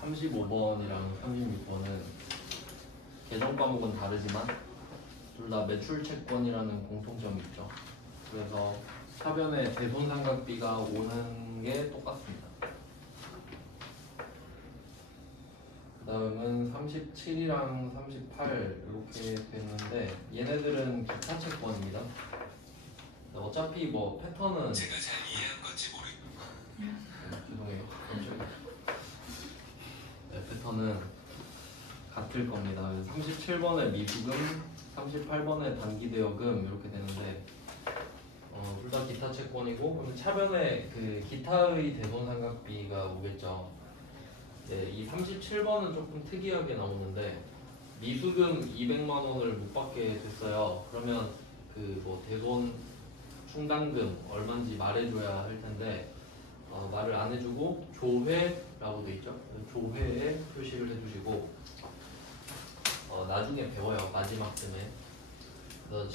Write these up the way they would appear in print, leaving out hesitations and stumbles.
35번이랑 36번은 계정 과목은 다르지만 둘 다 매출 채권이라는 공통점이 있죠. 그래서 사변에 대손상각비가 오는 게 똑같습니다. 그 다음은 37이랑 38 이렇게 됐는데 얘네들은 기타 채권입니다. 어차피 뭐 패턴은 제가 잘 이해한 건지 모르겠어요. 죄송해요. 네, 패턴은 같을 겁니다. 37번에 미수금, 38번에 단기대여금 이렇게 되는데 둘 다 기타 채권이고 그럼 차변에 그 기타의 대손상각비가 오겠죠. 네, 이 37번은 조금 특이하게 나오는데 미수금 200만 원을 못 받게 됐어요. 그러면 그 뭐 대손 충당금 얼마인지 말해줘야 할 텐데 말을 안 해주고 조회라고 돼 있죠. 조회에 표시를 해주시고 나중에 배워요. 마지막쯤에.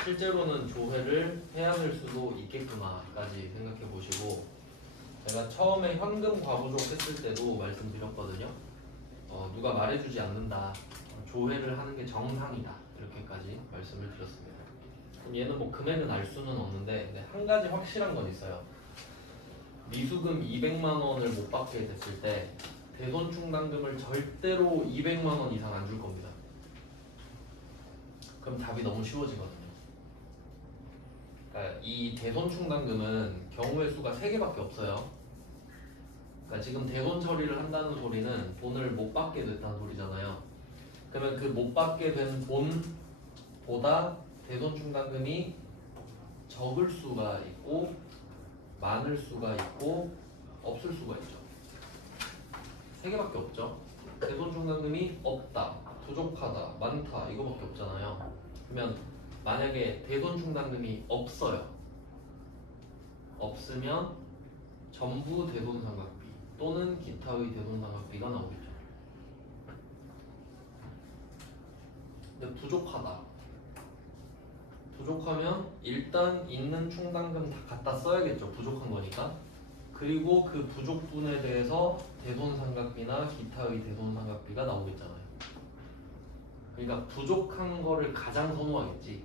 실제로는 조회를 해야 될 수도 있겠구나까지 생각해 보시고 제가 처음에 현금 과부족 했을 때도 말씀드렸거든요. 누가 말해주지 않는다. 조회를 하는 게 정상이다. 이렇게까지 말씀을 드렸습니다. 그럼 얘는 뭐 금액은 알 수는 없는데 한 가지 확실한 건 있어요. 미수금 200만 원을 못 받게 됐을 때 대손충당금을 절대로 200만 원 이상 안 줄 겁니다. 그럼 답이 너무 쉬워지거든요. 그러니까 이 대손충당금은 경우의 수가 3개밖에 없어요. 그러니까 지금 대손 처리를 한다는 소리는 돈을 못 받게 됐다는 소리잖아요. 그러면 그 못 받게 된 돈보다 대손충당금이 적을 수가 있고 많을 수가 있고 없을 수가 있죠. 3개밖에 없죠. 대손충당금이 없다, 부족하다, 많다 이거밖에 없잖아요. 그러면 만약에 대손충당금이 없어요. 없으면 전부 대손상각비 또는 기타의 대손상각비가 나오겠죠. 근데 부족하다. 부족하면 일단 있는 충당금 다 갖다 써야겠죠. 부족한 거니까. 그리고 그 부족분에 대해서 대손상각비나 기타의 대손상각비가 나오겠잖아요. 그러니까 부족한 거를 가장 선호하겠지.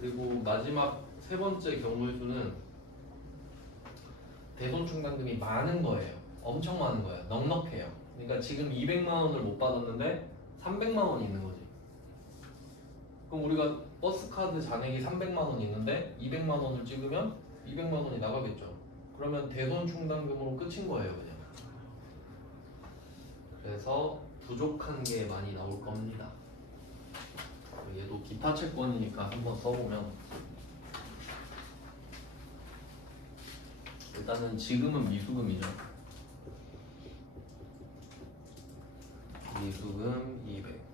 그리고 마지막 3번째 경우의 수는 대손충당금이 많은 거예요. 엄청 많은 거예요. 넉넉해요. 그러니까 지금 200만 원을 못 받았는데 300만 원이 있는 거지. 그럼 우리가 버스카드 잔액이 300만 원 있는데 200만 원을 찍으면 200만 원이 나가겠죠. 그러면 대손충당금으로 끝인 거예요, 그냥. 그래서 부족한 게 많이 나올 겁니다. 얘도 기타 채권이니까 한번 써보면 일단은 지금은 미수금이죠. 미수금 200.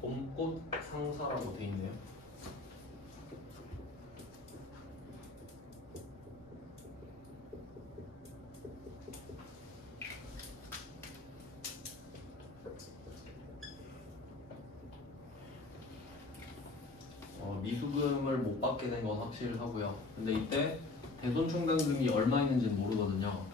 봄꽃 상사라고 돼 있네요. 미수금을 못 받게 된 건 확실하고요. 근데 이때 대손충당금이 얼마 있는지는 모르거든요.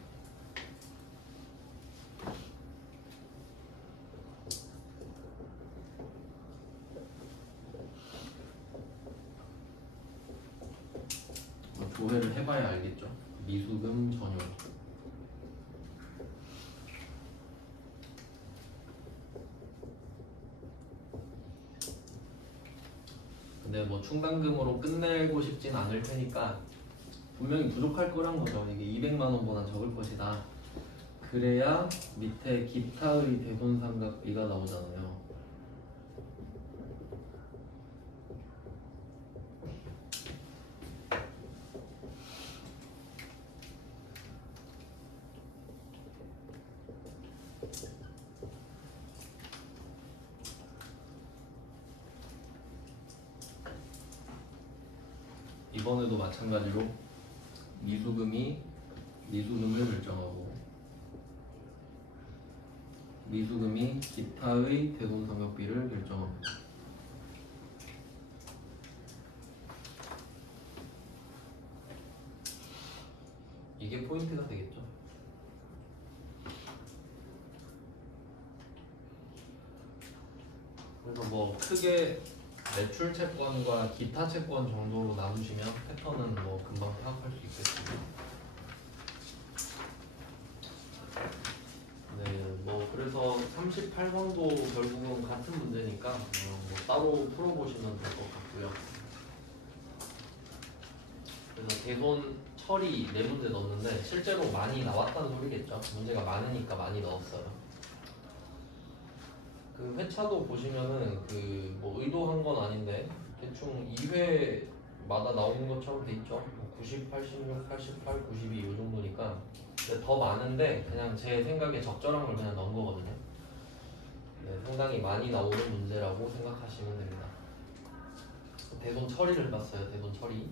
조회를 해봐야 알겠죠. 미수금 전용. 근데 뭐 충당금으로 끝내고 싶진 않을 테니까 분명히 부족할 거란 거죠. 이게 200만 원보다 적을 것이다. 그래야 밑에 기타의 대손상각비가 나오잖아요. 이번에도 마찬가지로 미수금을 결정하고 미수금이 기타의 대손상각비를 결정합니다. 이게 포인트가 되겠죠. 그래서 뭐 크게 매출 채권과 기타 채권 정도로 나누시면 패턴은 뭐 금방 파악할 수 있겠습니다. 네, 뭐 그래서 38번도 결국은 같은 문제니까 뭐 따로 풀어보시면 될 것 같고요. 그래서 대손 처리 4문제 넣었는데 실제로 많이 나왔다는 소리겠죠. 문제가 많으니까 많이 넣었어요. 그 회차도 보시면은 그 뭐 의도한 건 아닌데 대충 2회마다 나오는 것처럼 돼 있죠. 90, 86, 88, 92 이 정도니까 근데 더 많은데 그냥 제 생각에 적절한 걸 그냥 넣은 거거든요. 네, 상당히 많이 나오는 문제라고 생각하시면 됩니다. 대손 처리를 봤어요. 대손 처리.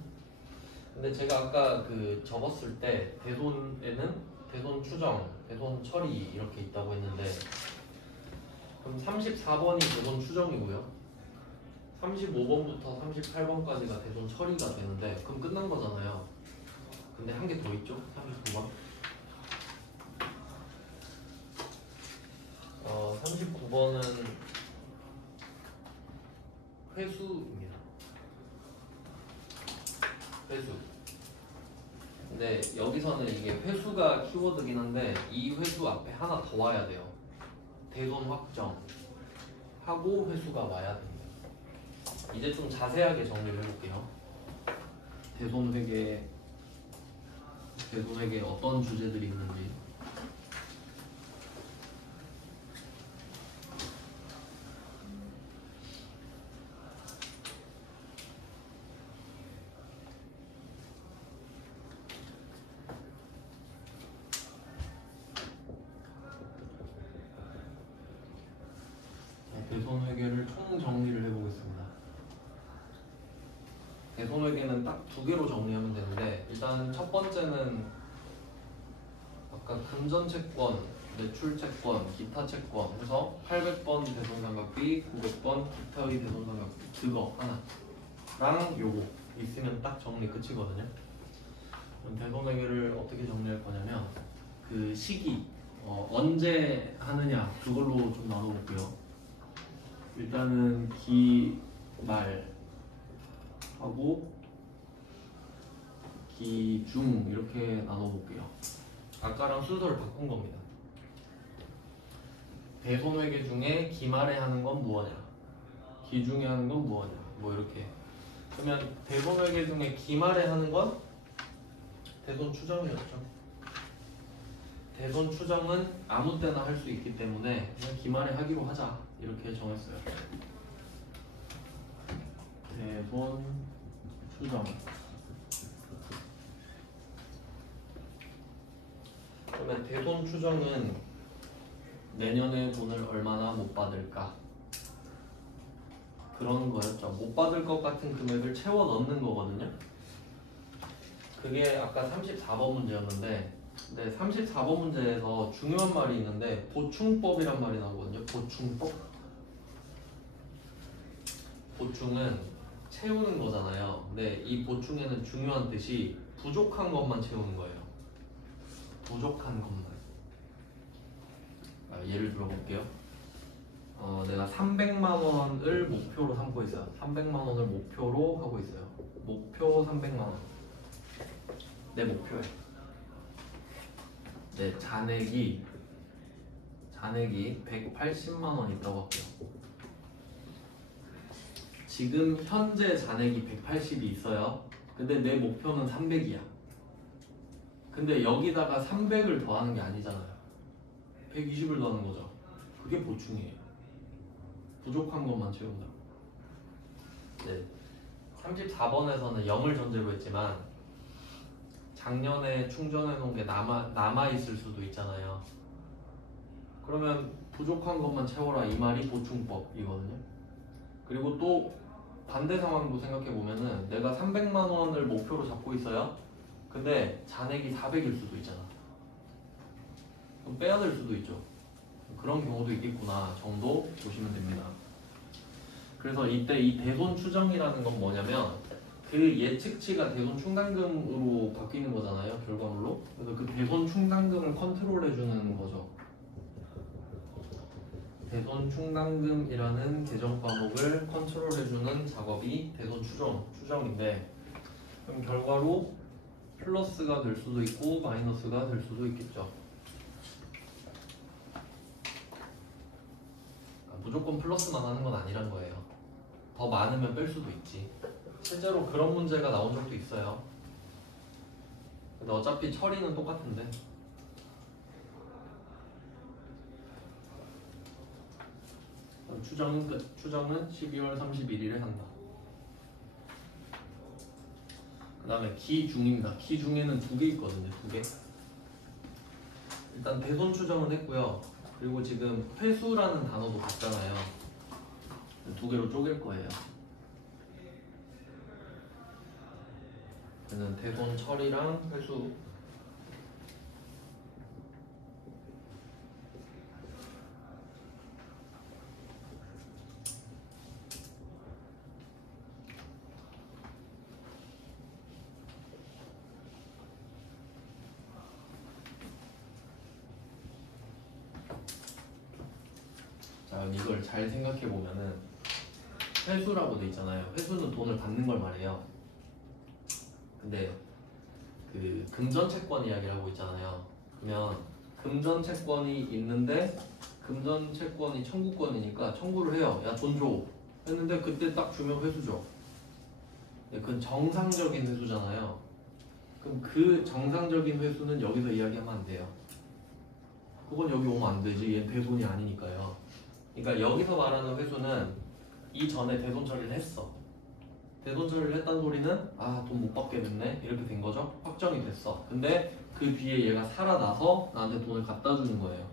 근데 제가 아까 그 적었을 때 대손에는 대손 추정, 대손 처리 이렇게 있다고 했는데 그럼 34번이 대손 추정이고요. 35번부터 38번까지가 대손 처리가 되는데 그럼 끝난 거잖아요. 근데 한 개 더 있죠? 39번. 39번은 회수입니다. 회수. 근데 여기서는 이게 회수가 키워드긴 한데 이 회수 앞에 하나 더 와야 돼요. 대손 확정 하고 회수가 와야 됩니다. 이제 좀 자세하게 정리를 해볼게요. 대손 회계에 어떤 주제들이 있는지. 대손 회계를 총 정리를 해보겠습니다. 대손 회계는 딱 2개로 정리하면 되는데 일단 첫 번째는 아까 금전 채권, 매출 채권, 기타 채권 해서 800번 대손 삼각비, 900번 기타의 대손 삼각비 그거 하나랑 요거 있으면 딱 정리 끝이거든요. 그럼 대손 회계를 어떻게 정리할 거냐면 그 시기 언제 하느냐 그걸로 좀 나눠볼게요. 일단은 기말 하고 기중 이렇게 나눠볼게요. 아까랑 순서를 바꾼 겁니다. 대손회계 중에 기말에 하는 건 무엇이냐, 기중에 하는 건 무엇이냐, 뭐 이렇게. 그러면 대손회계 중에 기말에 하는 건 대손 추정이었죠. 대손 추정은 아무 때나 할 수 있기 때문에 그냥 기말에 하기로 하자 이렇게 정했어요. 대손 추정. 그러면 대손 추정은 내년에 돈을 얼마나 못 받을까 그런 거였죠. 못 받을 것 같은 금액을 채워 넣는 거거든요. 그게 아까 34번 문제였는데 근데 34번 문제에서 중요한 말이 있는데 보충법이란 말이 나오거든요. 보충법. 보충은 채우는 거잖아요. 근데 이 보충에는 중요한 뜻이 부족한 것만 채우는 거예요. 부족한 것만. 예를 들어 볼게요. 내가 300만 원을 목표로 삼고 있어요. 300만 원을 목표로 하고 있어요. 목표 300만 원. 내 목표에. 내 잔액이 180만 원 있다고 할게요. 지금 현재 잔액이 180이 있어요. 근데 내 목표는 300이야. 근데 여기다가 300을 더하는 게 아니잖아요. 120을 더하는 거죠. 그게 보충이에요. 부족한 것만 채운다. 네. 34번에서는 0을 전제로 했지만 작년에 충전해 놓은 게 남아 있을 수도 있잖아요. 그러면 부족한 것만 채워라 이 말이 보충법이거든요. 그리고 또 반대 상황도 생각해 보면은 내가 300만 원을 목표로 잡고 있어요. 근데 잔액이 400일 수도 있잖아. 그럼 빼야 될 수도 있죠. 그런 경우도 있겠구나 정도 보시면 됩니다. 그래서 이때 이 대손 추정이라는 건 뭐냐면 그 예측치가 대손 충당금으로 바뀌는 거잖아요, 결과물로. 그래서 그 대손 충당금을 컨트롤해주는 거죠. 대손 충당금이라는 계정 과목을 컨트롤해주는 작업이 대손 추정인데, 그럼 결과로 플러스가 될 수도 있고 마이너스가 될 수도 있겠죠. 무조건 플러스만 하는 건 아니란 거예요. 더 많으면 뺄 수도 있지. 실제로 그런 문제가 나온 적도 있어요. 근데 어차피 처리는 똑같은데. 추정은 끝. 추정은 12월 31일에 한다. 그 다음에 기중입니다. 기중에는 두 개 있거든요. 두 개. 일단 대손 추정은 했고요. 그리고 지금 회수라는 단어도 봤잖아요. 두 개로 쪼갤 거예요. 저는 대손 처리랑 회수. 자, 이걸 잘 생각해 보면은 회수라고 돼 있잖아요. 회수는 돈을 받는 걸 말해요. 근데 그 금전 채권 이야기를 하고 있잖아요. 그러면 금전 채권이 있는데 금전 채권이 청구권이니까 청구를 해요. 야, 돈 줘. 했는데 그때 딱 주면 회수죠. 그건 정상적인 회수잖아요. 그럼 그 정상적인 회수는 여기서 이야기하면 안 돼요. 그건 여기 오면 안 되지. 얘는 대손이 아니니까요. 그러니까 여기서 말하는 회수는 이전에 대손 처리를 했어. 대손 처리를 했다는 소리는 아, 돈 못 받게 됐네 이렇게 된 거죠. 확정이 됐어. 근데 그 뒤에 얘가 살아나서 나한테 돈을 갖다 주는 거예요.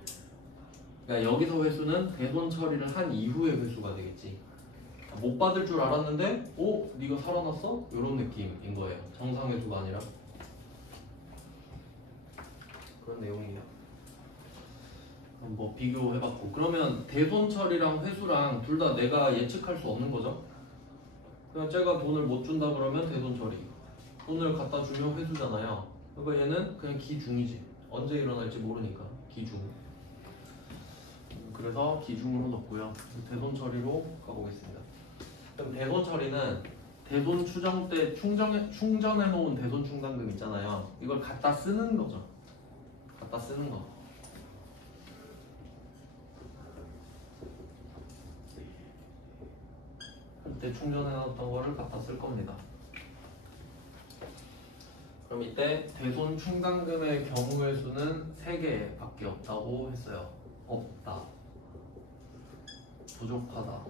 그러니까 여기서 회수는 대손 처리를 한 이후의 회수가 되겠지. 못 받을 줄 알았는데 오? 네가 살아났어? 이런 느낌인 거예요. 정상 회수가 아니라. 그런 내용이에요. 뭐 비교해봤고, 그러면 대손 처리랑 회수랑 둘 다 내가 예측할 수 없는 거죠. 그냥 제가 돈을 못 준다 그러면 대손 처리, 돈을 갖다 주면 회수잖아요. 그러니까 얘는 그냥 기중이지. 언제 일어날지 모르니까 기중. 그래서 기중으로 넣고요. 대손 처리로 가보겠습니다. 그럼 대손 처리는 대손 추정 때 충전해 놓은 대손 충당금 있잖아요. 이걸 갖다 쓰는 거죠. 갖다 쓰는 거. 그때 충전해놨던 거를 갖다 쓸 겁니다. 그럼 이때 대손 충당금의 경우의 수는 3개밖에 없다고 했어요. 없다, 부족하다,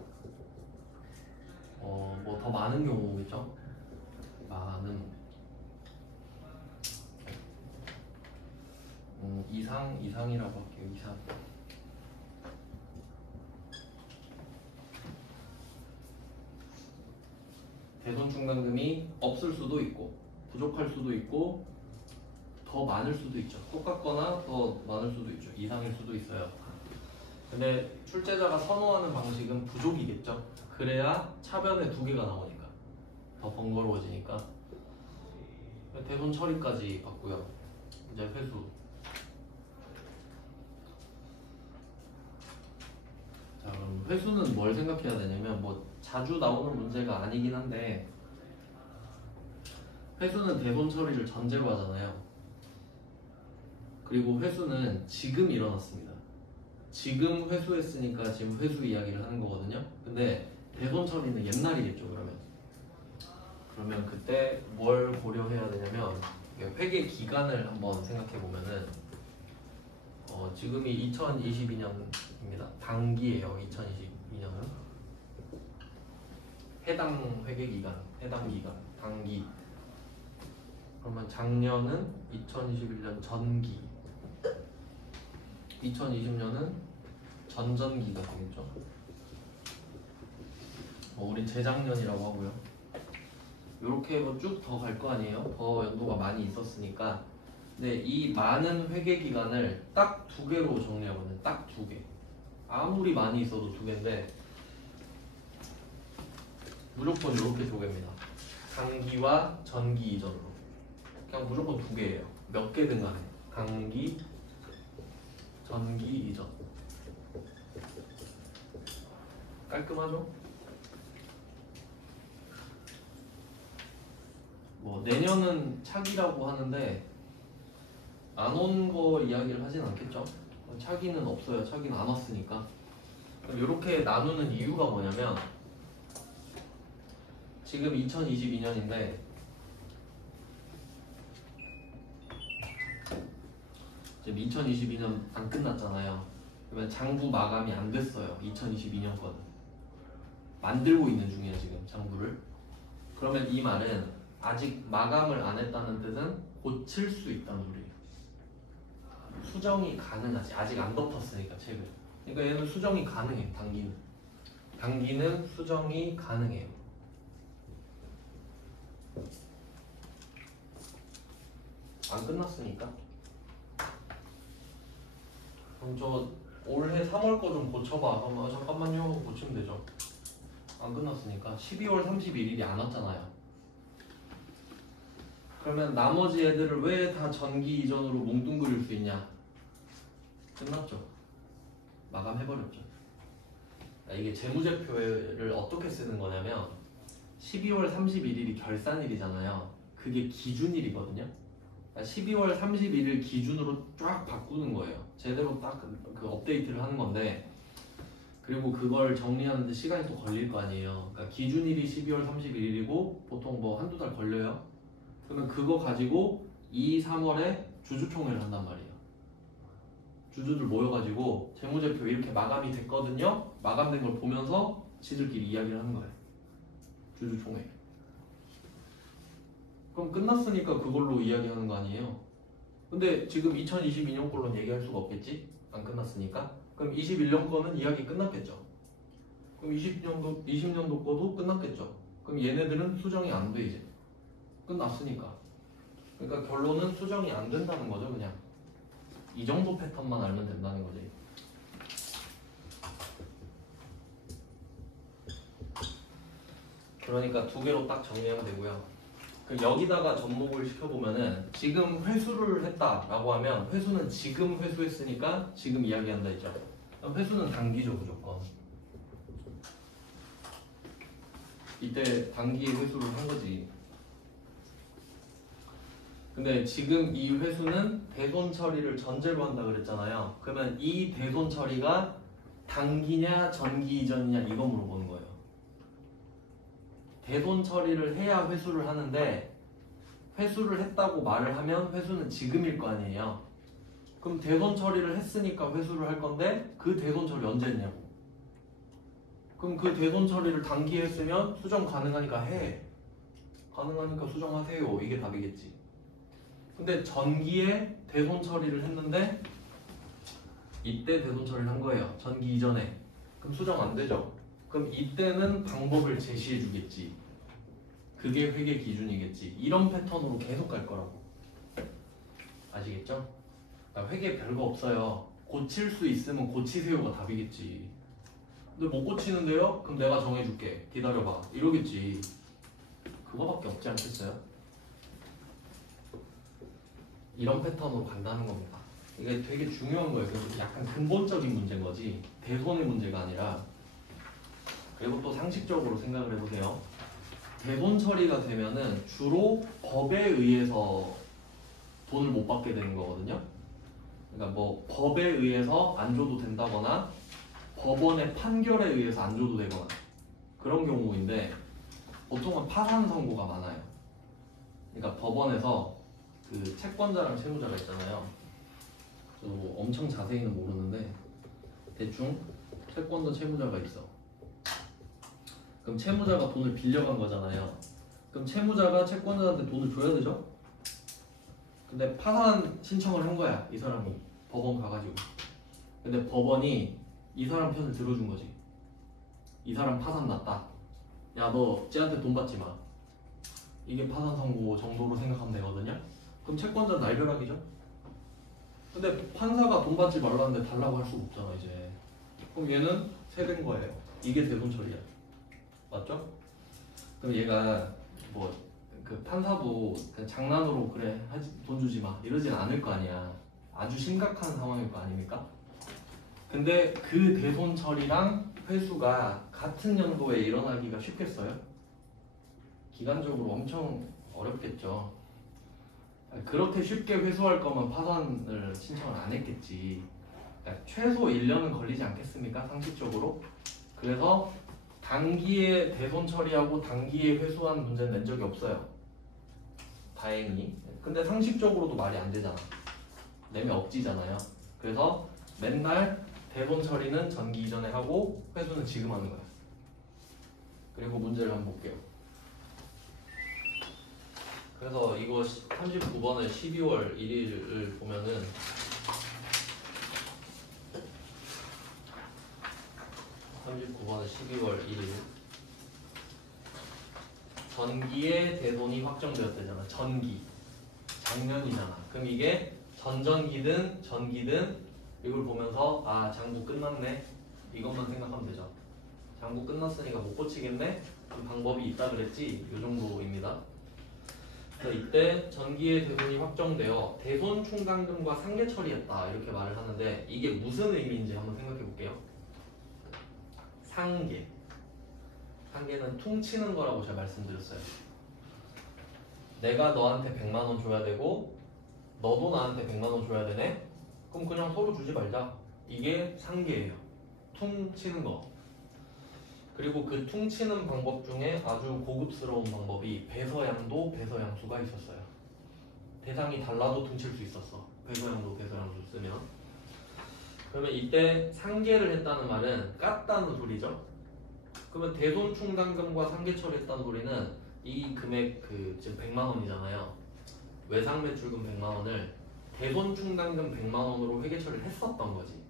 뭐 더 많은 경우겠죠? 많은, 이상이라고 할게요. 이상. 대손 충당금이 없을 수도 있고 부족할 수도 있고 더 많을 수도 있죠. 똑같거나 더 많을 수도 있죠. 이상일 수도 있어요. 근데 출제자가 선호하는 방식은 부족이겠죠. 그래야 차변에 2개가 나오니까 더 번거로워지니까. 대손 처리까지 봤고요. 이제 회수. 자, 그럼 회수는 뭘 생각해야 되냐면 뭐 자주 나오는 문제가 아니긴 한데, 회수는 대손 처리를 전제로 하잖아요. 그리고 회수는 지금 일어났습니다. 지금 회수했으니까 지금 회수 이야기를 하는 거거든요. 근데 대손 처리는 옛날이겠죠. 그러면 그때 뭘 고려해야 되냐면 회계 기간을 한번 생각해 보면은 지금이 2022년입니다. 단기예요. 2022년은 해당 회계기간, 해당 기간, 단기. 그러면 작년은 2021년 전기, 2020년은 전전기가 되겠죠. 우린 재작년이라고 하고요. 이렇게 쭉 더 갈 거 아니에요. 더 연도가 많이 있었으니까. 근데 이 많은 회계기간을 딱 2개로 정리하거든요. 딱 2개. 아무리 많이 있어도 2개인데 무조건 이렇게 쪼갭니다. 단기와 전기 이전으로. 그냥 무조건 두 개예요. 몇 개든 간에. 단기, 전기 이전. 깔끔하죠? 뭐 내년은 차기라고 하는데 안 온 거 이야기를 하진 않겠죠? 차기는 없어요. 차기는 안 왔으니까. 이렇게 나누는 이유가 뭐냐면 지금 2022년인데 지금 2022년 안 끝났잖아요. 그러면 장부 마감이 안 됐어요. 2022년 거는 만들고 있는 중이에요. 지금 장부를. 그러면 이 말은 아직 마감을 안 했다는 뜻은 고칠 수 있다는 소리예요. 수정이 가능하지. 아직 안 덮었으니까 책을. 그러니까 얘는 수정이 가능해. 단기는 수정이 가능해요. 안 끝났으니까. 그럼 저 올해 3월 거 좀 고쳐봐. 그럼 잠깐만요 하고 고치면 되죠. 안 끝났으니까. 12월 31일이 안 왔잖아요. 그러면 나머지 애들을 왜 다 전기 이전으로 뭉뚱그릴 수 있냐? 끝났죠. 마감해버렸죠. 이게 재무제표를 어떻게 쓰는 거냐면 12월 31일이 결산일이잖아요. 그게 기준일이거든요. 12월 31일 기준으로 쫙 바꾸는 거예요. 제대로 딱 그 업데이트를 하는 건데, 그리고 그걸 정리하는데 시간이 또 걸릴 거 아니에요. 그러니까 기준일이 12월 31일이고 보통 뭐 한두 달 걸려요. 그러면 그거 가지고 2, 3월에 주주총회를 한단 말이에요. 주주들 모여가지고 재무제표 이렇게 마감이 됐거든요. 마감된 걸 보면서 지들끼리 이야기를 하는 거예요. 주주총회. 그럼 끝났으니까 그걸로 이야기하는 거 아니에요. 근데 지금 2022년 걸로는 얘기할 수가 없겠지? 안 끝났으니까. 그럼 21년 거는 이야기 끝났겠죠. 그럼 20년도 거도 끝났겠죠. 그럼 얘네들은 수정이 안 돼 이제. 끝났으니까. 그러니까 결론은 수정이 안 된다는 거죠, 그냥. 이 정도 패턴만 알면 된다는 거지. 그러니까 두 개로 딱 정리하면 되고요. 여기다가 접목을 시켜보면은 지금 회수를 했다라고 하면 회수는 지금 회수했으니까 지금 이야기한다 했죠. 그럼 회수는 단기죠, 무조건. 이때 단기에 회수를 한 거지. 근데 지금 이 회수는 대손 처리를 전제로 한다 그랬잖아요. 그러면 이 대손 처리가 단기냐 전기 이전이냐 이거 물어보는 거예요. 대손 처리를 해야 회수를 하는데 회수를 했다고 말을 하면 회수는 지금일 거 아니에요. 그럼 대손 처리를 했으니까 회수를 할 건데 그 대손 처리 언제 했냐고. 그럼 그 대손 처리를 단기에 했으면 수정 가능하니까 해. 가능하니까 수정하세요. 이게 답이겠지. 근데 전기에 대손 처리를 했는데 이때 대손 처리를 한 거예요. 전기 이전에. 그럼 수정 안 되죠. 그럼 이때는 방법을 제시해 주겠지. 그게 회계 기준이겠지. 이런 패턴으로 계속 갈 거라고. 아시겠죠? 그러니까 회계 별거 없어요. 고칠 수 있으면 고치세요가 답이겠지. 근데 못 고치는데요? 그럼 내가 정해줄게. 기다려봐. 이러겠지. 그거밖에 없지 않겠어요? 이런 패턴으로 간다는 겁니다. 이게 되게 중요한 거예요. 그래서 약간 근본적인 문제인 거지 대손의 문제가 아니라. 그리고 또 상식적으로 생각을 해보세요. 대손 처리가 되면은 주로 법에 의해서 돈을 못 받게 되는 거거든요. 그러니까 뭐 법에 의해서 안 줘도 된다거나 법원의 판결에 의해서 안 줘도 되거나 그런 경우인데 보통은 파산 선고가 많아요. 그러니까 법원에서 그 채권자랑 채무자가 있잖아요. 저 엄청 자세히는 모르는데 대충 채권자 채무자가 있어. 그럼 채무자가 돈을 빌려간 거잖아요. 그럼 채무자가 채권자한테 돈을 줘야 되죠? 근데 파산 신청을 한 거야, 이 사람이. 법원 가가지고. 근데 법원이 이 사람 편을 들어준 거지. 이 사람 파산 났다. 야, 너 쟤한테 돈 받지 마. 이게 파산 선고 정도로 생각하면 되거든요. 그럼 채권자는 날벼락이죠? 근데 판사가 돈 받지 말라는데 달라고 할 수가 없잖아, 이제. 그럼 얘는 세된 거예요. 이게 대손 처리야. 맞죠? 그럼 얘가 뭐 그 판사도 그냥 장난으로 그래 하지 돈 주지 마 이러진 않을 거 아니야. 아주 심각한 상황일 거 아닙니까? 근데 그 대손 처리랑 회수가 같은 연도에 일어나기가 쉽겠어요? 기간적으로 엄청 어렵겠죠. 그렇게 쉽게 회수할 거면 파산을 신청을 안 했겠지. 그러니까 최소 1년은 걸리지 않겠습니까? 상식적으로. 그래서 단기에 대손 처리하고 단기에 회수한 문제는 낸 적이 없어요. 다행히. 근데 상식적으로도 말이 안 되잖아. 내면 억지잖아요. 그래서 맨날 대손 처리는 전기 이전에 하고 회수는 지금 하는 거야. 그리고 문제를 한번 볼게요. 그래서 이거 39번에 12월 1일을 보면은 39번에 12월 1일 전기의 대손이 확정되었대잖아. 전기 작년이잖아. 그럼 이게 전전기든 전기든 이걸 보면서 아 장부 끝났네 이것만 생각하면 되죠. 장부 끝났으니까 못 고치겠네. 그 방법이 있다 그랬지. 이 정도입니다. 그래서 이때 전기의 대손이 확정되어 대손 충당금과 상계 처리했다 이렇게 말을 하는데 이게 무슨 의미인지 한번 생각해 볼게요. 상계는 퉁치는 거라고 제가 말씀드렸어요. 내가 너한테 100만 원 줘야 되고 너도 나한테 100만 원 줘야 되네? 그럼 그냥 서로 주지 말자. 이게 상계예요. 퉁치는 거. 그리고 그 퉁치는 방법 중에 아주 고급스러운 방법이 배서양도 배서양수가 있었어요. 대상이 달라도 퉁칠 수 있었어. 배서양도 배서양수 쓰면. 그러면 이때 상계를 했다는 말은 깠다는 소리죠. 그러면 대손 충당금과 상계 처리했다는 소리는 이 금액 그 지금 100만 원이잖아요. 외상 매출금 100만 원을 대손 충당금 100만 원으로 회계 처리를 했었던 거지.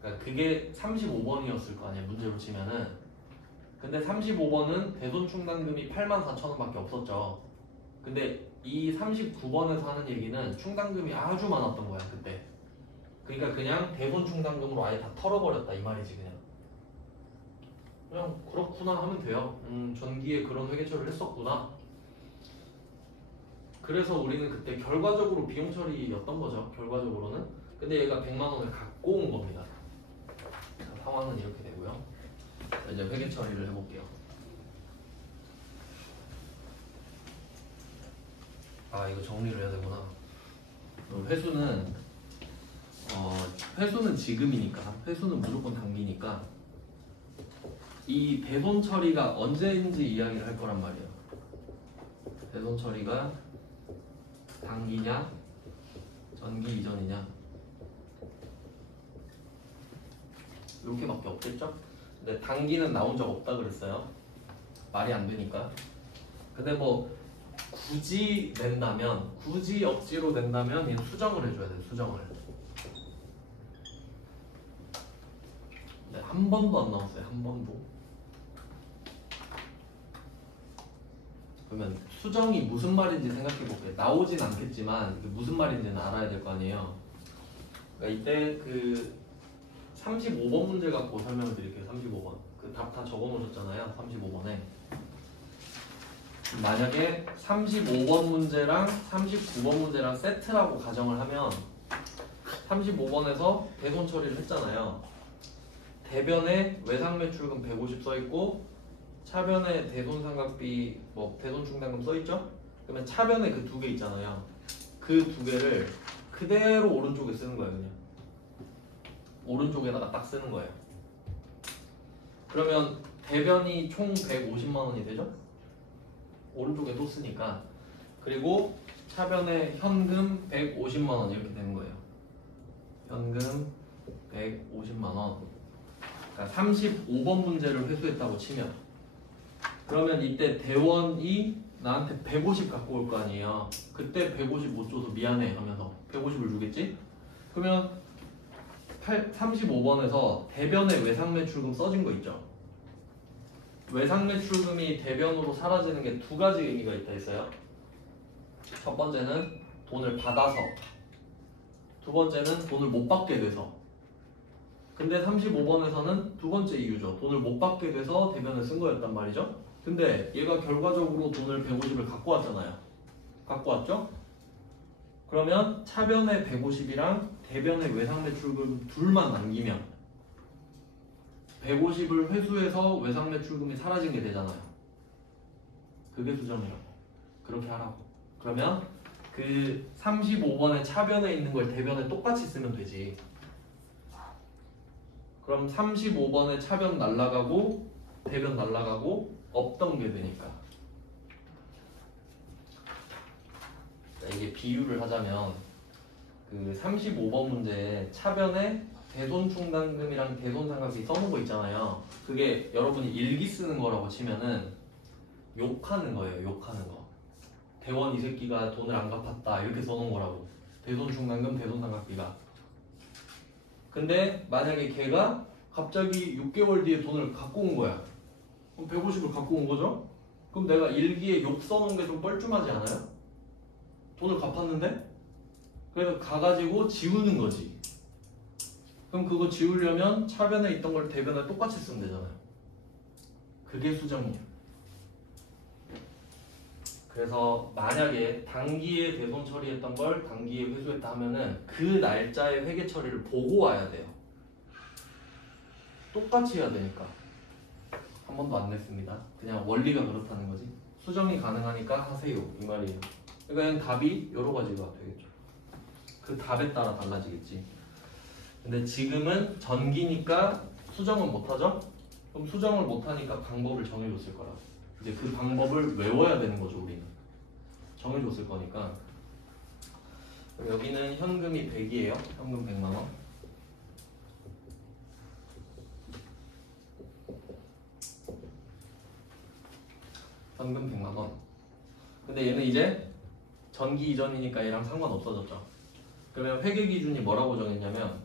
그러니까 그게 35번이었을 거 아니야 문제로 치면은. 근데 35번은 대손 충당금이 84,000원밖에 없었죠. 근데 이 39번에서 하는 얘기는 충당금이 아주 많았던 거야 그때. 그러니까 그냥 대손 충당금으로 아예 다 털어버렸다 이 말이지. 그냥 그렇구나 하면 돼요. 전기에 그런 회계 처리를 했었구나. 그래서 우리는 그때 결과적으로 비용 처리였던 거죠. 결과적으로는. 근데 얘가 100만 원을 갖고 온 겁니다. 자, 상황은 이렇게 되고요. 자, 이제 회계 처리를 해볼게요. 아 이거 정리를 해야 되구나. 회수는 지금이니까 회수는 무조건 단기니까 이 대손 처리가 언제인지 이야기를 할 거란 말이에요. 대손 처리가 단기냐 전기 이전이냐 이렇게밖에 없겠죠? 근데 단기는 나온 적 없다 그랬어요. 말이 안 되니까. 근데 뭐 굳이 낸다면 굳이 억지로 낸다면 얘는 수정을 해줘야 돼요. 수정을. 네, 한 번도 안 나왔어요. 한 번도. 그러면 수정이 무슨 말인지 생각해 볼게요. 나오진 않겠지만 무슨 말인지는 알아야 될 거 아니에요. 그러니까 이때 그 35번 문제 갖고 설명을 드릴게요. 35번. 그 답 다 적어 놓으셨잖아요. 35번에. 만약에 35번 문제랑 39번 문제랑 세트라고 가정을 하면 35번에서 대손 처리를 했잖아요. 대변에 외상 매출금 150 써있고 차변에 대손 상각비 뭐 대손 충당금 써있죠? 그러면 차변에 그 두 개 있잖아요. 그 두 개를 그대로 오른쪽에 쓰는 거예요. 그냥 오른쪽에다가 딱 쓰는 거예요. 그러면 대변이 총 150만 원이 되죠? 오른쪽에 또 쓰니까. 그리고 차변에 현금 150만 원 이렇게 되는 거예요. 현금 150만 원. 그러니까 35번 문제를 회수했다고 치면 그러면 이때 대원이 나한테 150 갖고 올 거 아니에요. 그때 150 못 줘서 미안해 하면서 150을 주겠지? 그러면 35번에서 대변에 외상 매출금 써진 거 있죠? 외상 매출금이 대변으로 사라지는 게 두 가지 의미가 있다 했어요. 첫 번째는 돈을 받아서, 두 번째는 돈을 못 받게 돼서. 근데 35번에서는 두 번째 이유죠. 돈을 못 받게 돼서 대변을 쓴 거였단 말이죠. 근데 얘가 결과적으로 돈을 150을 갖고 왔잖아요. 갖고 왔죠? 그러면 차변의 150이랑 대변의 외상매출금 둘만 남기면 150을 회수해서 외상매출금이 사라진 게 되잖아요. 그게 수정이라고. 그렇게 하라고. 그러면 그 35번의 차변에 있는 걸 대변에 똑같이 쓰면 되지. 그럼 35번의 차변 날라가고 대변 날라가고 없던 게 되니까. 자, 이게 비유를 하자면 그 35번 문제에 차변에 대손충당금이랑 대손상각비 써놓은 거 있잖아요. 그게 여러분이 일기 쓰는 거라고 치면은 욕하는 거예요. 욕하는 거. 대원 이 새끼가 돈을 안 갚았다 이렇게 써놓은 거라고. 대손충당금 대손상각비가. 근데 만약에 걔가 갑자기 6개월 뒤에 돈을 갖고 온 거야. 그럼 150을 갖고 온 거죠? 그럼 내가 일기에 욕 써놓은 게 좀 뻘쭘하지 않아요? 돈을 갚았는데? 그래서 가가지고 지우는 거지. 그럼 그거 지우려면 차변에 있던 걸 대변에 똑같이 쓰면 되잖아요. 그게 수정이에요. 그래서 만약에 단기에 대손 처리했던 걸 단기에 회수했다 하면은 그 날짜의 회계 처리를 보고 와야 돼요. 똑같이 해야 되니까. 한 번도 안 냈습니다. 그냥 원리가 그렇다는 거지. 수정이 가능하니까 하세요 이 말이에요. 그러니까 답이 여러 가지가 되겠죠. 그 답에 따라 달라지겠지. 근데 지금은 전기니까 수정은 못하죠? 그럼 수정을 못하니까 방법을 정해줬을 거라. 이제 그 방법을 외워야 되는 거죠 우리는. 정해줬을 거니까. 여기는 현금이 100이에요. 현금 100만 원. 현금 100만 원. 근데 얘는 이제 전기 이전이니까 얘랑 상관없어졌죠. 그러면 회계 기준이 뭐라고 정했냐면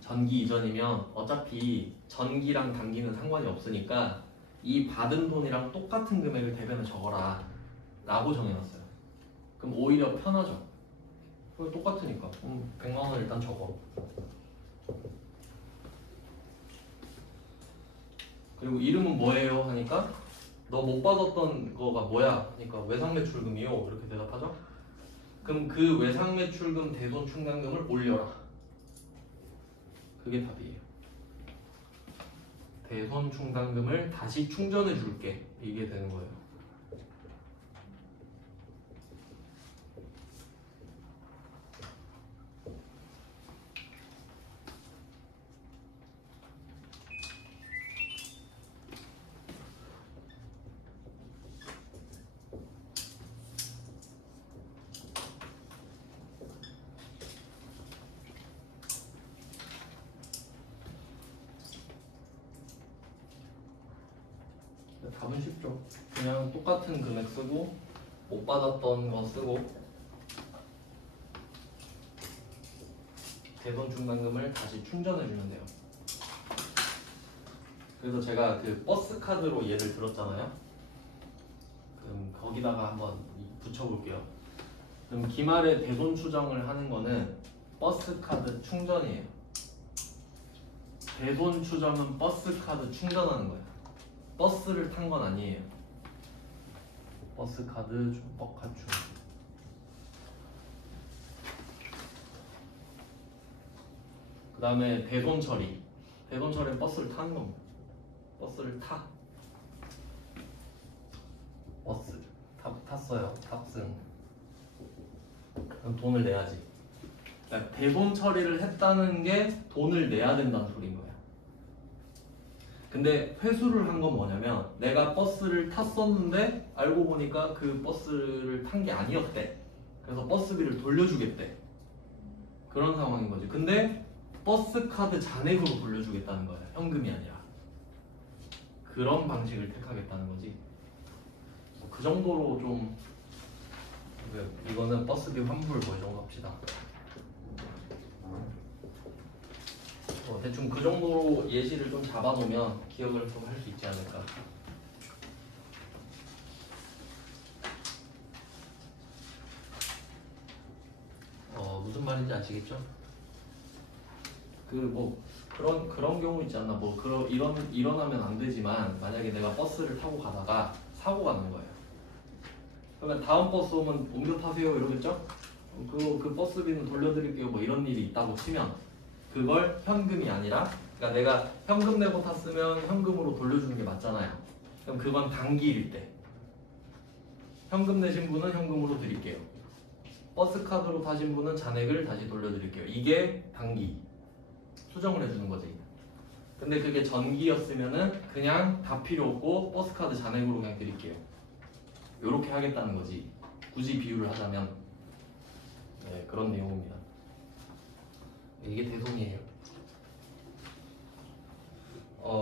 전기 이전이면 어차피 전기랑 단기는 상관이 없으니까 이 받은 돈이랑 똑같은 금액을 대변에 적어라 라고 정해놨어요. 그럼 오히려 편하죠. 똑같으니까 100만 원을 일단 적어. 그리고 이름은 뭐예요? 하니까 너 못 받았던 거가 뭐야? 하니까 외상매출금이요 이렇게 대답하죠. 그럼 그 외상매출금 대손충당금을 올려라. 그게 답이에요. 대손충당금을 다시 충전해 줄게. 이게 되는 거예요. 답은 쉽죠. 그냥 똑같은 금액 쓰고 못 받았던 거 쓰고 대손충당금을 다시 충전해 주면 돼요. 그래서 제가 그 버스 카드로 예를 들었잖아요. 그럼 거기다가 한번 붙여볼게요. 그럼 기말에 대손 추정을 하는 거는 버스 카드 충전이에요. 대손 추정은 버스 카드 충전하는 거예요. 버스를 탄 건 아니에요. 버스 카드 버카충. 그 다음에 대손 처리. 대손 처리는 버스를 타는 겁니다. 버스를 타. 버스 탔어요. 탑승. 그럼 돈을 내야지. 그러니까 대손 처리를 했다는 게 돈을 내야 된다는 소리인 거예요. 근데 회수를 한 건 뭐냐면 내가 버스를 탔었는데 알고 보니까 그 버스를 탄 게 아니었대. 그래서 버스비를 돌려주겠대. 그런 상황인 거지. 근데 버스 카드 잔액으로 돌려주겠다는 거야. 현금이 아니라. 그런 방식을 택하겠다는 거지. 그 정도로 좀 이거는 버스비 환불 뭐 이 정도 합시다. 대충 그 정도로 예시를 좀 잡아놓으면 기억을 좀 할 수 있지 않을까. 무슨 말인지 아시겠죠? 그 뭐 그런 경우 있지 않나? 뭐 일어나면 안 되지만 만약에 내가 버스를 타고 가다가 사고가 난 거예요. 그러면 다음 버스 오면 옮겨 타세요 이러겠죠? 그 버스비는 돌려드릴게요 뭐 이런 일이 있다고 치면 그걸 현금이 아니라 그러니까 내가 현금 내고 탔으면 현금으로 돌려주는 게 맞잖아요. 그럼 그건 단기일 때 현금 내신 분은 현금으로 드릴게요. 버스 카드로 타신 분은 잔액을 다시 돌려드릴게요. 이게 단기 수정을 해주는 거지. 근데 그게 전기였으면은 그냥 다 필요 없고 버스 카드 잔액으로 그냥 드릴게요. 요렇게 하겠다는 거지. 굳이 비유를 하자면 네, 그런 내용입니다. 이게 대손이에요.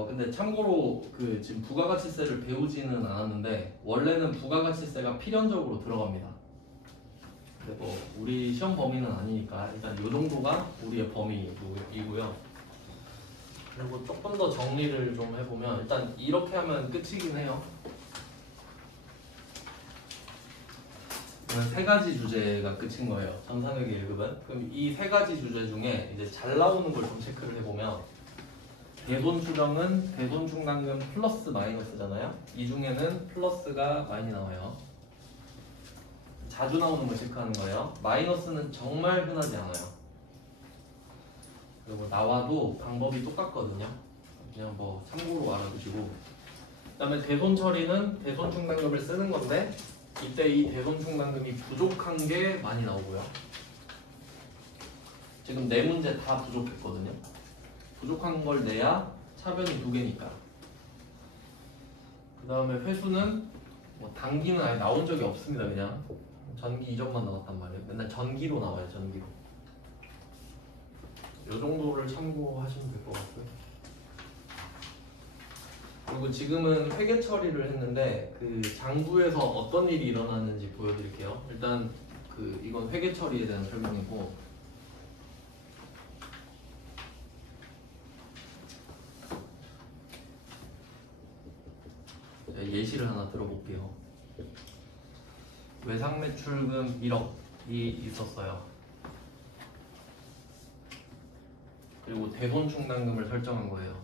근데 참고로 그 지금 부가가치세를 배우지는 않았는데 원래는 부가가치세가 필연적으로 들어갑니다. 근데 뭐 우리 시험 범위는 아니니까 일단 이 정도가 우리의 범위이고요. 그리고 조금 더 정리를 좀 해보면 일단 이렇게 하면 끝이긴 해요. 세 가지 주제가 끝인 거예요. 전산회계 1급은. 그럼 이 세 가지 주제 중에 이제 잘 나오는 걸 좀 체크를 해보면 대손 추정은 대손 충당금 플러스 마이너스잖아요. 이 중에는 플러스가 많이 나와요. 자주 나오는 걸 체크하는 거예요. 마이너스는 정말 흔하지 않아요. 그리고 나와도 방법이 똑같거든요. 그냥 뭐 참고로 알아두시고. 그 다음에 대손 처리는 대손 충당금을 쓰는 건데 이때 이 대손 충당금이 부족한 게 많이 나오고요. 지금 네 문제 다 부족했거든요. 부족한 걸 내야 차변이 2개니까. 그 다음에 회수는 뭐 단기는 아예 나온 적이 없습니다. 그냥 전기 이전만 나왔단 말이에요. 맨날 전기로 나와요. 전기로. 이 정도를 참고하시면 될 것 같고요. 그리고 지금은 회계 처리를 했는데 그 장부에서 어떤 일이 일어나는지 보여드릴게요. 일단 이건 회계 처리에 대한 설명이고 예시를 하나 들어볼게요. 외상 매출금 1억이 있었어요. 그리고 대손 충당금을 설정한 거예요.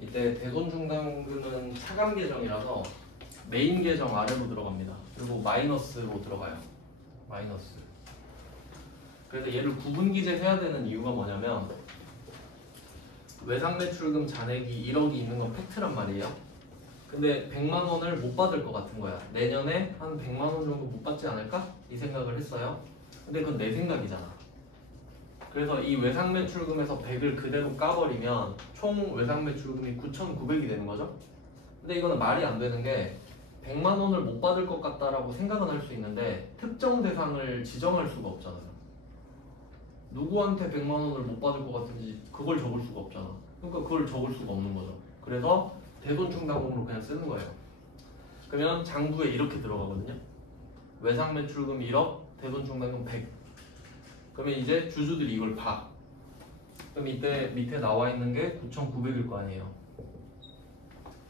이때 대손 충당금은 차감 계정이라서 메인 계정 아래로 들어갑니다. 그리고 마이너스로 들어가요. 마이너스. 그래서 얘를 구분 기재해야 되는 이유가 뭐냐면 외상 매출금 잔액이 1억이 있는 건 팩트란 말이에요. 근데 100만 원을 못 받을 것 같은 거야. 내년에 한 100만 원 정도 못 받지 않을까? 이 생각을 했어요. 근데 그건 내 생각이잖아. 그래서 이 외상 매출금에서 100을 그대로 까버리면 총 외상 매출금이 9,900이 되는 거죠. 근데 이거는 말이 안 되는 게 100만 원을 못 받을 것 같다라고 생각은 할 수 있는데 특정 대상을 지정할 수가 없잖아요. 누구한테 100만 원을 못 받을 것 같은지 그걸 적을 수가 없잖아. 그러니까 그걸 적을 수가 없는 거죠. 그래서 대손 충당금으로 그냥 쓰는 거예요. 그러면 장부에 이렇게 들어가거든요. 외상 매출금 1억, 대손 충당금 100. 그러면 이제 주주들이 이걸 봐. 그럼 이때 밑에 나와 있는 게 9,900일 거 아니에요.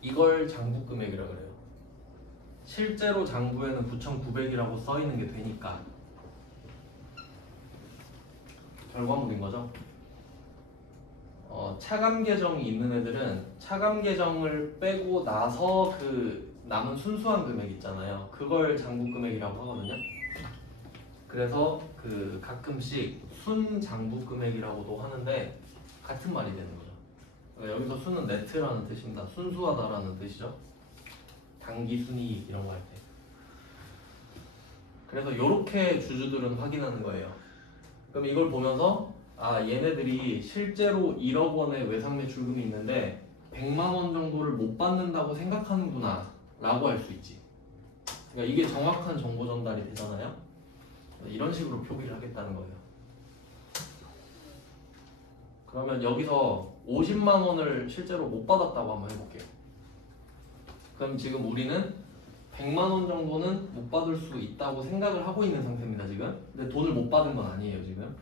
이걸 장부 금액이라 그래요. 실제로 장부에는 9,900이라고 써 있는 게 되니까 결과물인 거죠. 차감 계정이 있는 애들은 차감 계정을 빼고 나서 그 남은 순수한 금액 있잖아요. 그걸 장부 금액이라고 하거든요. 그래서 그 가끔씩 순 장부 금액이라고도 하는데 같은 말이 되는 거죠. 여기서 순은 네트라는 뜻입니다. 순수하다라는 뜻이죠. 단기 순이익 이런 거 할 때. 그래서 이렇게 주주들은 확인하는 거예요. 그럼 이걸 보면서 아 얘네들이 실제로 1억 원의 외상 매출금이 있는데 100만 원 정도를 못 받는다고 생각하는구나 라고 할 수 있지. 그러니까 이게 정확한 정보 전달이 되잖아요. 이런 식으로 표기를 하겠다는 거예요. 그러면 여기서 50만 원을 실제로 못 받았다고 한번 해볼게요. 그럼 지금 우리는 100만 원 정도는 못 받을 수 있다고 생각을 하고 있는 상태입니다 지금. 근데 돈을 못 받은 건 아니에요 지금.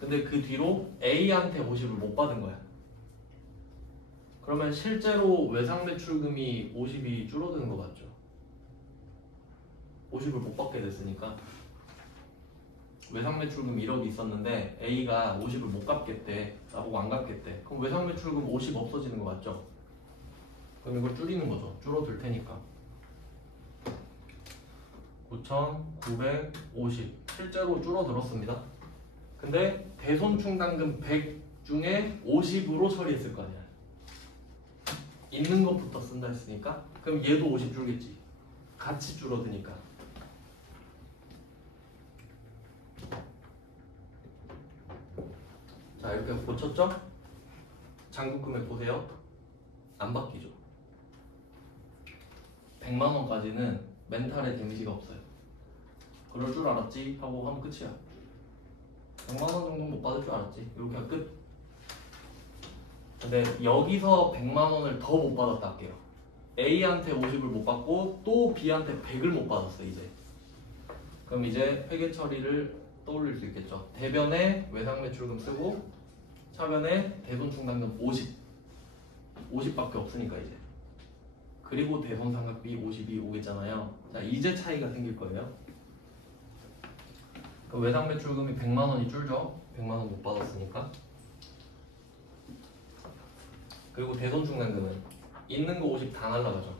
근데 그 뒤로 A한테 50을 못 받은 거야. 그러면 실제로 외상 매출금이 50이 줄어드는 거 맞죠? 50을 못 받게 됐으니까 외상 매출금 1억이 있었는데 A가 50을 못 갚겠대 나보고 안 갚겠대. 그럼 외상 매출금 50 없어지는 거 맞죠? 그럼 이걸 줄이는 거죠. 줄어들 테니까 9,950 실제로 줄어들었습니다. 근데 대손충당금 100 중에 50으로 처리했을 거 아니야. 있는 것부터 쓴다 했으니까 그럼 얘도 50 줄겠지. 같이 줄어드니까. 자 이렇게 고쳤죠? 장부금액 보세요. 안 바뀌죠. 100만원까지는 멘탈에 데미지가 없어요. 그럴 줄 알았지 하고 하면 끝이야. 100만원 정도 못 받을 줄 알았지. 이렇게 하면 끝. 근데 여기서 100만원을 더 못 받았다 할게요. A한테 50을 못 받고 또 B한테 100을 못 받았어 이제. 그럼 이제 회계 처리를 떠올릴 수 있겠죠. 대변에 외상매출금 쓰고 차변에 대손충당금 50밖에 없으니까 이제. 그리고 대손상각비 50이 오겠잖아요. 자 이제 차이가 생길 거예요. 외상매출금이 100만원이 줄죠. 100만원 못 받았으니까. 그리고 대손충당금은 있는 거 50 다 날라가죠.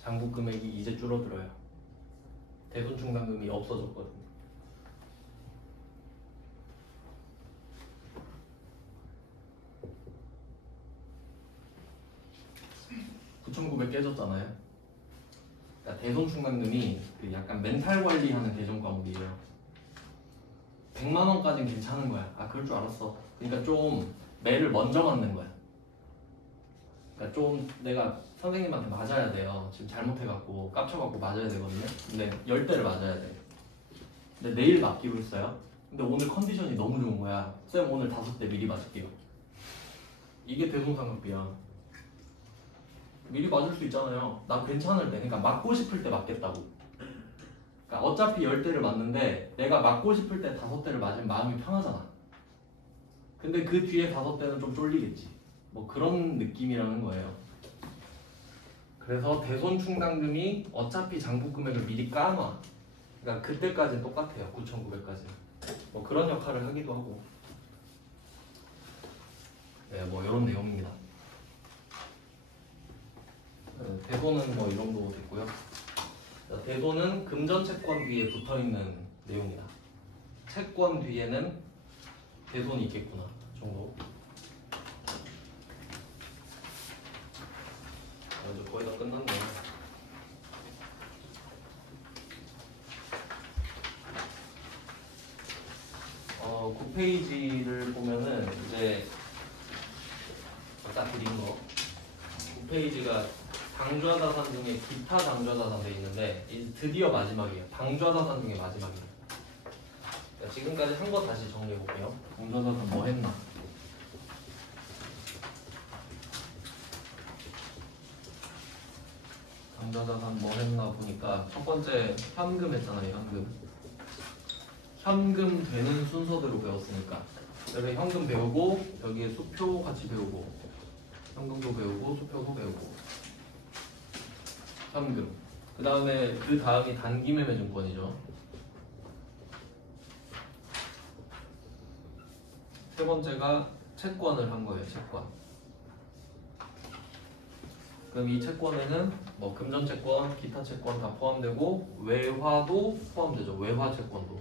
장부금액이 이제 줄어들어요. 대손충당금이 없어졌거든요. (9,900) 깨졌잖아요. 그러니까 대손충당금이 그 약간 멘탈 관리하는 계정 과목이에요. 100만원까지는 괜찮은 거야. 아 그럴 줄 알았어. 그러니까 좀 매를 먼저 맞는 거야. 그러니까 좀 내가 선생님한테 맞아야 돼요. 지금 잘못해갖고 깝쳐갖고 맞아야 되거든요. 근데 10대를 맞아야 돼. 근데 내일 맞기로 했어요. 근데 오늘 컨디션이 너무 좋은 거야. 쌤 오늘 5대 미리 맞을게요. 이게 대손상각비야. 미리 맞을 수 있잖아요. 나 괜찮을 때, 그러니까 맞고 싶을 때 맞겠다고. 그러니까 어차피 10대를 맞는데 내가 맞고 싶을 때 5대를 맞으면 마음이 편하잖아. 근데 그 뒤에 5대는 좀 쫄리겠지. 뭐 그런 느낌이라는 거예요. 그래서 대손충당금이 어차피 장부금액을 미리 까놔. 그러니까 그때까지는 똑같아요. 9,900까지는. 뭐 그런 역할을 하기도 하고. 네, 뭐 이런 내용입니다. 대손은 뭐 이 정도 됐고요. 자, 대손은 금전 채권 뒤에 붙어 있는 내용이다. 채권 뒤에는 대손이 있겠구나 정도. 이제 거의 다 끝났네요. 어, 9페이지를 보면은 이제 아까 드린 거 9페이지가 방좌자산 중에 기타 방좌자산 돼 있는데 이제 드디어 마지막이에요. 방좌자산 중에 마지막이에요. 지금까지 한 거 다시 정리해 볼게요. 방좌자산 뭐 했나? 방좌자산 뭐 했나 보니까 첫 번째 현금 했잖아요. 현금 되는 순서대로 배웠으니까 그래서 현금 배우고 여기에 수표 같이 배우고 현금도 배우고 수표도 배우고 현금 그 다음이 단기매매증권이죠. 세 번째가 채권을 한 거예요. 채권. 그럼 이 채권에는 뭐 금전채권, 기타 채권 다 포함되고 외화도 포함되죠. 외화 채권도.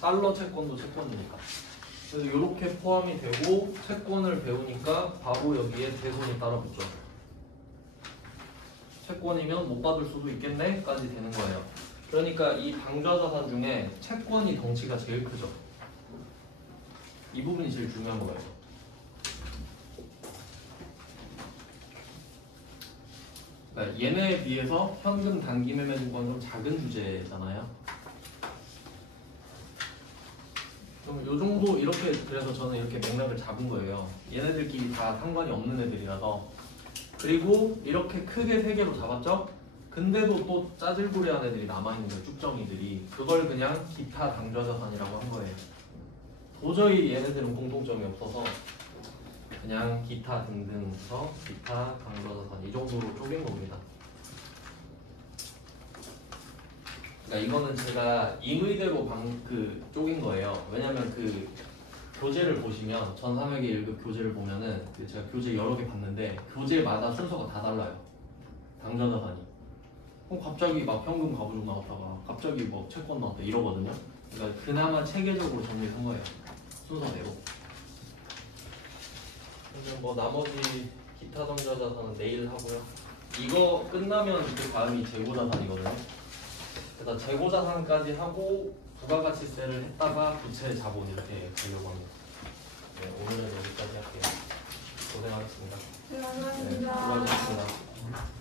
달러 채권도 채권이니까. 그래서 이렇게 포함이 되고 채권을 배우니까 바로 여기에 대손이 따라 붙죠. 채권이면 못 받을 수도 있겠네까지 되는 거예요. 그러니까 이 방좌자산 중에 채권이 덩치가 제일 크죠. 이 부분이 제일 중요한 거예요. 그러니까 얘네에 비해서 현금 단기매매증권은 좀 작은 주제잖아요. 좀 요 정도 이렇게 그래서 저는 이렇게 맥락을 잡은 거예요. 얘네들끼리 다 상관이 없는 애들이라서. 그리고 이렇게 크게 세 개로 잡았죠? 그 근데도 또 짜질구리한 애들이 남아있는 거예요. 쭉정이들이. 그걸 그냥 기타 당좌자산이라고 한 거예요. 도저히 얘네들은 공통점이 없어서 그냥 기타 등등서 기타 당좌자산 이 정도로 쪼갠 겁니다. 그러니까 이거는 제가 임의대로 쪼갠 거예요. 왜냐면 그 교재를 보시면 전 3학기 1급 교재를 보면은 제가 교재 여러 개 봤는데 교재마다 순서가 다 달라요. 당좌자산이. 그럼 갑자기 막 현금 가부족 나왔다가 갑자기 뭐 채권 나왔다 이러거든요. 그러니까 그나마 체계적으로 정리한 거예요. 순서대로. 그래서 뭐 나머지 기타 당좌자산은 내일 하고요. 이거 끝나면 그 다음이 재고자산이거든요. 그래서 재고자산까지 하고 부가가치세를 했다가 부채 자본 이렇게 가려고 합니다. 네, 오늘은 여기까지 할게요. 고생하셨습니다. 네, 감사합니다. 네, 수고하셨습니다.